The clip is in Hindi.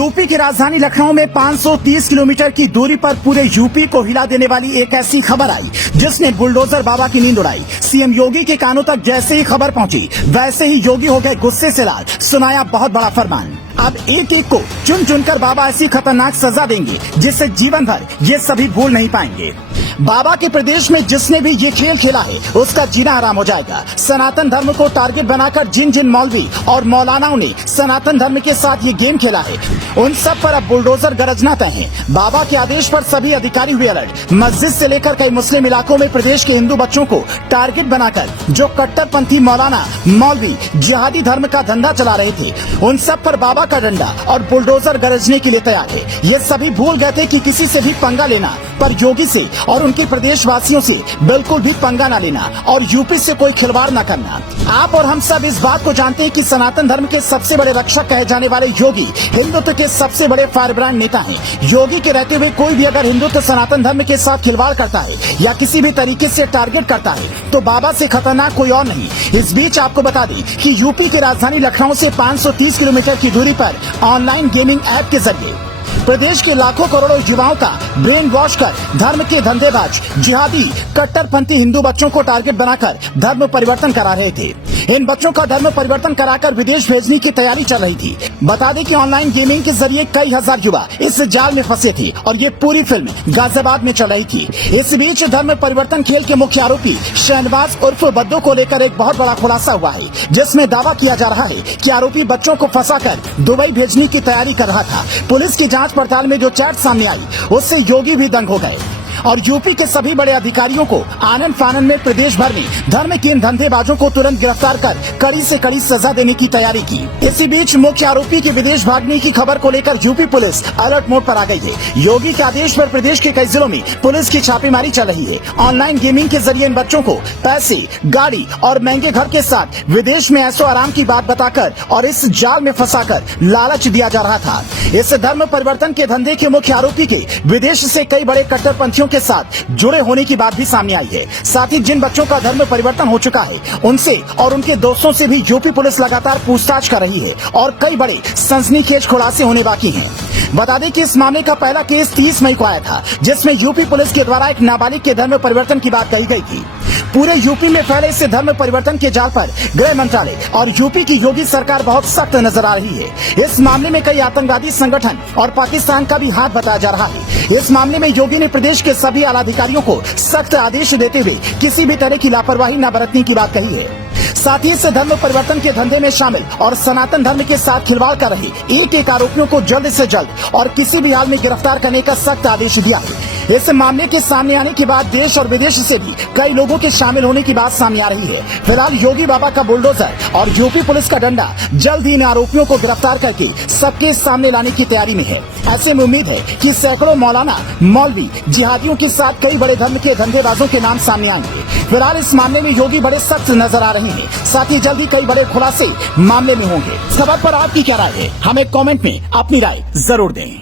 यूपी की राजधानी लखनऊ में 530 किलोमीटर की दूरी पर पूरे यूपी को हिला देने वाली एक ऐसी खबर आई जिसने बुलडोजर बाबा की नींद उड़ाई। सीएम योगी के कानों तक जैसे ही खबर पहुंची वैसे ही योगी हो गए गुस्से से लाल। सुनाया बहुत बड़ा फरमान। अब एक एक को चुन चुनकर बाबा ऐसी खतरनाक सजा देंगे जिससे जीवन भर ये सभी भूल नहीं पाएंगे। बाबा के प्रदेश में जिसने भी ये खेल खेला है उसका जीना हराम हो जाएगा। सनातन धर्म को टारगेट बनाकर जिन जिन मौलवी और मौलानाओं ने सनातन धर्म के साथ ये गेम खेला है उन सब पर अब बुलडोजर गरजना तय है। बाबा के आदेश पर सभी अधिकारी हुए अलर्ट। मस्जिद से लेकर कई मुस्लिम इलाकों में प्रदेश के हिंदू बच्चों को टारगेट बनाकर जो कट्टरपंथी मौलाना मौलवी जिहादी धर्म का धंधा चला रहे थे उन सब पर बाबा का डंडा और बुलडोजर गरजने के लिए तैयार है। ये सभी भूल गए थे कि किसी से भी पंगा लेना, पर योगी से और उनके प्रदेश वासियों से बिल्कुल भी पंगा न लेना और यूपी से कोई खिलवाड़ न करना। आप और हम सब इस बात को जानते हैं कि सनातन धर्म के सबसे बड़े रक्षक कहे जाने वाले योगी हिंदुत्व के सबसे बड़े फायरब्रांड नेता हैं। योगी के रहते हुए कोई भी अगर हिंदुत्व सनातन धर्म के साथ खिलवाड़ करता है या किसी भी तरीके से टारगेट करता है तो बाबा से खतरनाक कोई और नहीं। इस बीच आपको बता दें कि यूपी की राजधानी लखनऊ से 530 किलोमीटर की दूरी पर ऑनलाइन गेमिंग ऐप के जरिए प्रदेश के लाखों करोड़ों युवाओं का ब्रेन वॉश कर धर्म के धंधेबाज जिहादी कट्टरपंथी हिंदू बच्चों को टारगेट बनाकर धर्म परिवर्तन करा रहे थे। इन बच्चों का धर्म परिवर्तन कराकर विदेश भेजने की तैयारी चल रही थी। बता दें कि ऑनलाइन गेमिंग के जरिए कई हजार युवा इस जाल में फंसे थे और ये पूरी फिल्म गाजियाबाद में चल रही थी। इस बीच धर्म परिवर्तन खेल के मुख्य आरोपी शहनवाज उर्फ बद्दू को लेकर एक बहुत बड़ा खुलासा हुआ है जिसमें दावा किया जा रहा है कि आरोपी बच्चों को फंसाकर दुबई भेजने की तैयारी कर रहा था। पुलिस की जांच पड़ताल में जो चैट सामने आई उससे योगी भी दंग हो गए और यूपी के सभी बड़े अधिकारियों को आनन फानन में प्रदेश भर में धर्म के इन धंधेबाजों को तुरंत गिरफ्तार कर कड़ी से कड़ी सजा देने की तैयारी की। इसी बीच मुख्य आरोपी के विदेश भागने की खबर को लेकर यूपी पुलिस अलर्ट मोड पर आ गई है। योगी के आदेश पर प्रदेश के कई जिलों में पुलिस की छापेमारी चल रही है। ऑनलाइन गेमिंग के जरिए इन बच्चों को पैसे, गाड़ी और महंगे घर के साथ विदेश में ऐसो आराम की बात बताकर और इस जाल में फंसाकर लालच दिया जा रहा था। इस धर्म परिवर्तन के धंधे के मुख्य आरोपी के विदेश से कई बड़े कट्टरपंथियों के साथ जुड़े होने की बात भी सामने आई है। साथ ही जिन बच्चों का धर्म परिवर्तन हो चुका है उनसे और उनके दोस्तों से भी यूपी पुलिस लगातार पूछताछ कर रही है और कई बड़े सनसनीखेज खुलासे होने बाकी हैं। बता दें कि इस मामले का पहला केस 30 मई को आया था जिसमें यूपी पुलिस के द्वारा एक नाबालिग के धर्म परिवर्तन की बात कही गई थी। पूरे यूपी में फैले इस धर्म परिवर्तन के जाल पर गृह मंत्रालय और यूपी की योगी सरकार बहुत सख्त नजर आ रही है। इस मामले में कई आतंकवादी संगठन और पाकिस्तान का भी हाथ बताया जा रहा है। इस मामले में योगी ने प्रदेश के सभी आला अधिकारियों को सख्त आदेश देते हुए किसी भी तरह की लापरवाही न बरतने की बात कही है। साथ ही इस धर्म परिवर्तन के धंधे में शामिल और सनातन धर्म के साथ खिलवाड़ कर रहे एक एक आरोपियों को जल्द से जल्द और किसी भी हाल में गिरफ्तार करने का सख्त आदेश दिया है। इस मामले के सामने आने के बाद देश और विदेश से भी कई लोगों के शामिल होने की बात सामने आ रही है। फिलहाल योगी बाबा का बुलडोजर और यूपी पुलिस का डंडा जल्द ही इन आरोपियों को गिरफ्तार करके सबके सामने लाने की तैयारी में है। ऐसे में उम्मीद है कि सैकड़ों मौलाना मौलवी जिहादियों के साथ कई बड़े धर्म के धंधेबाजों के नाम सामने आएंगे। फिलहाल इस मामले में योगी बड़े सख्त नजर आ रहे हैं। साथ ही जल्द ही कई बड़े खुलासे मामले में होंगे। इस खबर पर आपकी क्या राय है? हमें कमेंट में अपनी राय जरूर दें।